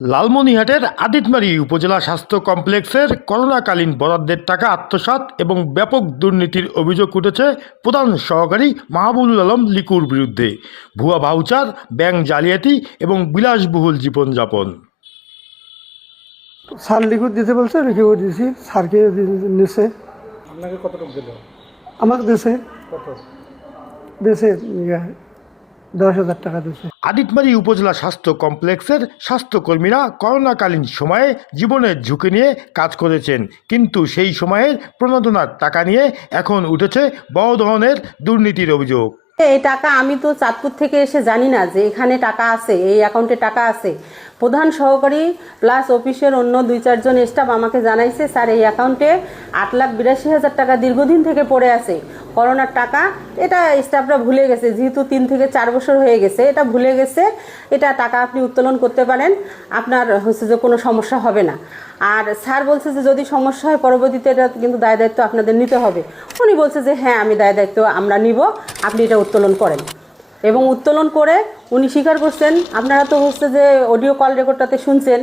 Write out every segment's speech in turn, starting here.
লালমনিরহাটের আদিতমারী উপজেলা স্বাস্থ্য কমপ্লেক্সের করোনাকালীন বরাদ্দের টাকা আত্মসাৎ এবং ব্যাপক দুর্নীতির অভিযোগ উঠেছে প্রধান সহকারী মাহবুবুল আলম লিকুর বিরুদ্ধে। ভুয়া ভাউচার, ব্যাংক জালিয়াতি এবং বিলাসবহুল জীবনযাপন। স্যার লিকুইড দিতে বলছে, লিকুইড দিয়েছি, স্যারকে নিছে। আপনাকে কতটুকু দিল? আমাকে দিয়েছে কত? 10,000 টাকা দিয়েছে। আদিতমারী উপজেলা স্বাস্থ্য কমপ্লেক্সের স্বাস্থ্যকর্মীরা করোনাকালীন সময়ে জীবনের ঝুঁকি নিয়ে কাজ করেছেন, কিন্তু সেই সময়ের প্রণোদনার টাকা নিয়ে এখন উঠেছে বড় ধরনের দুর্নীতির অভিযোগ। এই টাকা আমি তো চাঁদপুর থেকে এসে জানি না যে এখানে টাকা আছে, এই অ্যাকাউন্টে টাকা আছে। প্রধান সহকারী প্লাস অফিসের অন্য 2-4 জন স্টাফ আমাকে জানাইছে, স্যার এই অ্যাকাউন্টে 8,82,000 টাকা দীর্ঘদিন থেকে পড়ে আছে, করোনার টাকা। এটা স্টাফরা ভুলে গেছে, যেহেতু 3 থেকে 4 বছর হয়ে গেছে, এটা ভুলে গেছে। এটা টাকা আপনি উত্তোলন করতে পারেন, আপনার হচ্ছে যে কোনো সমস্যা হবে না। আর স্যার বলছে যে যদি সমস্যা হয় পরবর্তীতে এটা কিন্তু দায় দায়িত্ব আপনাদের নিতে হবে। উনি বলছে যে হ্যাঁ, আমি দায় দায়িত্ব আমরা নিব, আপনি এটা উত্তোলন করেন। এবং উত্তোলন করে উনি স্বীকার করছেন, আপনারা তো হচ্ছে যে অডিও কল রেকর্ডটাতে শুনছেন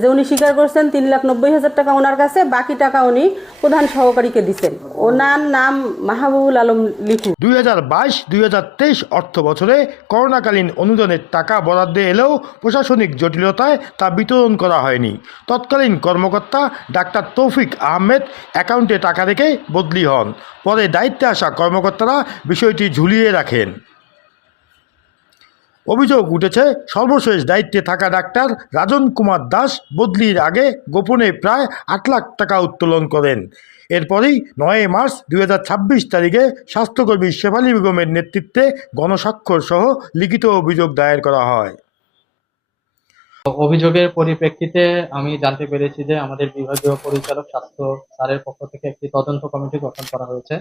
যে উনি স্বীকার করছেন 3,90,000 টাকা ওনার কাছে, বাকি টাকা উনি প্রধান সহকারীকে দিচ্ছেন। ওনার নাম মাহবুবুল আলম লিকু। 2022-2023 অর্থ বছরে করোনাকালীন অনুদানের টাকা বরাদ্দে এলেও প্রশাসনিক জটিলতায় তা বিতরণ করা হয়নি। তৎকালীন কর্মকর্তা ডাক্তার তৌফিক আহমেদ অ্যাকাউন্টে টাকা রেখে বদলি হন। পরে দায়িত্বে আসা কর্মকর্তারা বিষয়টি ঝুলিয়ে রাখেন। অভিযোগ উঠেছে, সর্বশেষ দায়িত্বে থাকা ডাক্তার রাজন কুমার দাস বদলির আগে গোপনে প্রায় 8 লাখ টাকা উত্তোলন করেন। এরপরই 9 মার্চ 2026 তারিখে স্বাস্থ্যকর্মী শেফালী বেগমের নেতৃত্বে গণস্বাক্ষর সহ লিখিত অভিযোগ দায়ের করা হয়। অভিযোগের পরিপ্রেক্ষিতে আমি জানতে পেরেছি যে আমাদের বিভাগীয় পরিচালক স্বাস্থ্য স্যারের পক্ষ থেকে একটি তদন্ত কমিটি গঠন করা হয়েছে।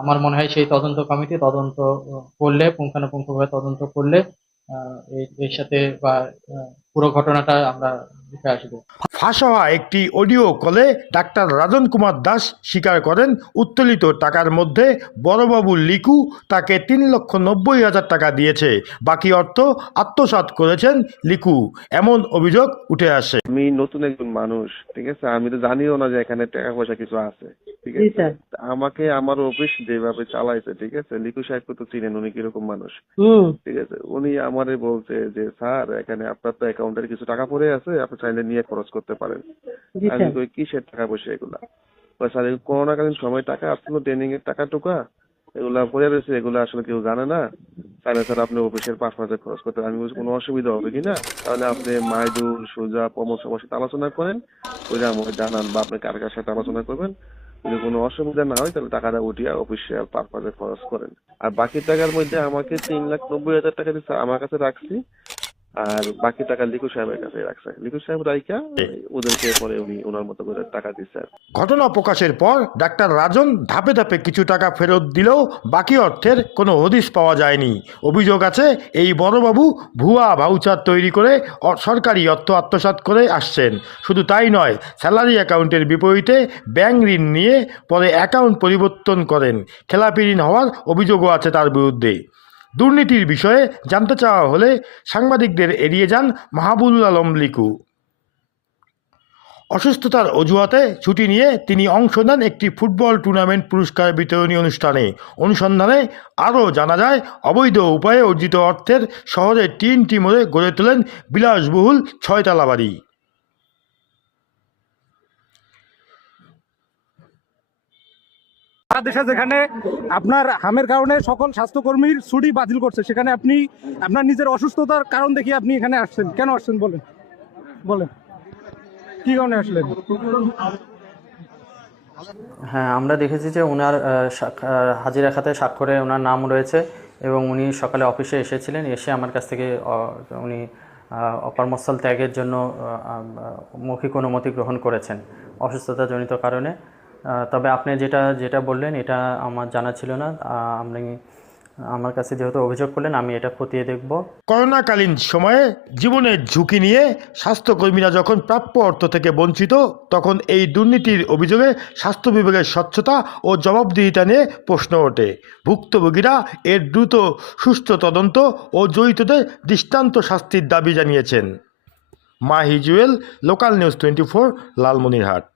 আমার মনে হয় সেই তদন্ত কমিটি তদন্ত করলে, পুঙ্খানুপুঙ্খভাবে তদন্ত করলে এর সাথে বা পুরো ঘটনাটা আমরা দেখে আসবো। ফাঁস হওয়া একটি অডিও কলে ডাক্তার রাজন কুমার দাস স্বীকার করেন, উত্তোলিত টাকার মধ্যে বড়বাবু লিকু তাকে 3,90,000 টাকা দিয়েছে, বাকি অর্থ আত্মসাৎ করেছেন লিকু, এমন অভিযোগ উঠে আসে। আমি নতুন একজন মানুষ, ঠিক আছে, আমি তো জানিও না যে এখানে টাকা পয়সা কিছু আছে, ঠিক আছে। আমাকে আমার অফিস যেভাবে চালাইছে, ঠিক আছে, লিকু সাহেবকে তো চিনেন, উনি কিরকম মানুষ, ঠিক আছে। উনি আমারে বলছে যে স্যার এখানে আপনার তো অ্যাকাউন্টের কিছু টাকা পড়ে আছে, আপনি চাইলে নিয়ে খরচ করতে পারেন। আমি কই কিসের টাকা পয়সা এগুলা? স্যার করোনাকালীন সময় টাকা আসছিল, ট্রেনিং এর টাকা টুকা এগুলা পড়ে রয়েছে, এগুলা আসলে কেউ জানে না। তাহলে স্যার আপনি অফিসের 5 মাসে খরচ করতে, আমি বলছি কোনো অসুবিধা হবে কিনা, তাহলে আপনি মাইদুল সুজা প্রমোদ সবার সাথে আলোচনা করেন, ওইটা আমাকে জানান, বা আপনি কার কার সাথে আলোচনা করবেন। যদি কোনো অসুবিধা না হয় তাহলে টাকাটা উঠিয়ে অফিসিয়াল পারপাসে খরচ করেন। আর বাকি টাকার মধ্যে আমাকে 3,90,000 টাকা দিচ্ছে, আমার কাছে রাখছি, আর বাকি টাকা লিকু সাহেবের কাছে রাখছে। লিকু সাহেব রাইকা ওদেরকে পরে উনি ওনার মতো করে টাকা দিচ্ছে। ঘটনা প্রকাশের পর ডাক্তার রাজন ধাপে ধাপে কিছু টাকা ফেরত দিলেও বাকি অর্থের কোনো হদিশ পাওয়া যায়নি। অভিযোগ আছে, এই বড়বাবু ভুয়া ভাউচার তৈরি করে সরকারি অর্থ আত্মসাৎ করে আসছেন। শুধু তাই নয়, স্যালারি অ্যাকাউন্টের বিপরীতে ব্যাংক ঋণ নিয়ে পরে অ্যাকাউন্ট পরিবর্তন করেন। খেলাপি ঋণ হওয়ার অভিযোগও আছে তার বিরুদ্ধে। দুর্নীতির বিষয়ে জানতে চাওয়া হলে সাংবাদিকদের এড়িয়ে যান মাহবুবুল আলম লিকু। অসুস্থতার অজুহাতে ছুটি নিয়ে তিনি অংশ নেন একটি ফুটবল টুর্নামেন্ট পুরস্কার বিতরণী অনুষ্ঠানে। অনুসন্ধানে আরও জানা যায়, অবৈধ উপায়ে অর্জিত অর্থের শহরের 3টি মোড়ে গড়ে তোলেন বিলাসবহুল 6 বাড়ি। সারা দেশে যেখানে আপনার হামের কারণে সকল স্বাস্থ্যকর্মীর ছুটি বাতিল করছে, সেখানে আপনি আপনার নিজের অসুস্থতার কারণ দেখিয়ে আপনি এখানে আসছেন, কেন আসছেন বলেন, বলেন কি কারণে আসলেন? হ্যাঁ, আমরা দেখেছি যে ওনার হাজিরা খাতায় স্বাক্ষরে ওনার নাম রয়েছে এবং উনি সকালে অফিসে এসেছিলেন, এসে আমার কাছ থেকে উনি কর্মস্থল ত্যাগের জন্য মৌখিক অনুমতি গ্রহণ করেছেন অসুস্থতাজনিত কারণে। তবে আপনি যেটা বললেন এটা আমার জানা ছিল না। আপনি আমার কাছে যেহেতু অভিযোগ করলেন, আমি এটা খতিয়ে দেখব। করোনাকালীন সময়ে জীবনের ঝুঁকি নিয়ে স্বাস্থ্যকর্মীরা যখন প্রাপ্য অর্থ থেকে বঞ্চিত, তখন এই দুর্নীতির অভিযোগে স্বাস্থ্য বিভাগের স্বচ্ছতা ও জবাবদিহিতা নিয়ে প্রশ্ন ওঠে। ভুক্তভোগীরা এর দ্রুত সুষ্ঠু তদন্ত ও জড়িতদের দৃষ্টান্ত শাস্তির দাবি জানিয়েছেন। Mahi Jewel, local news 24, Lalmonirhat.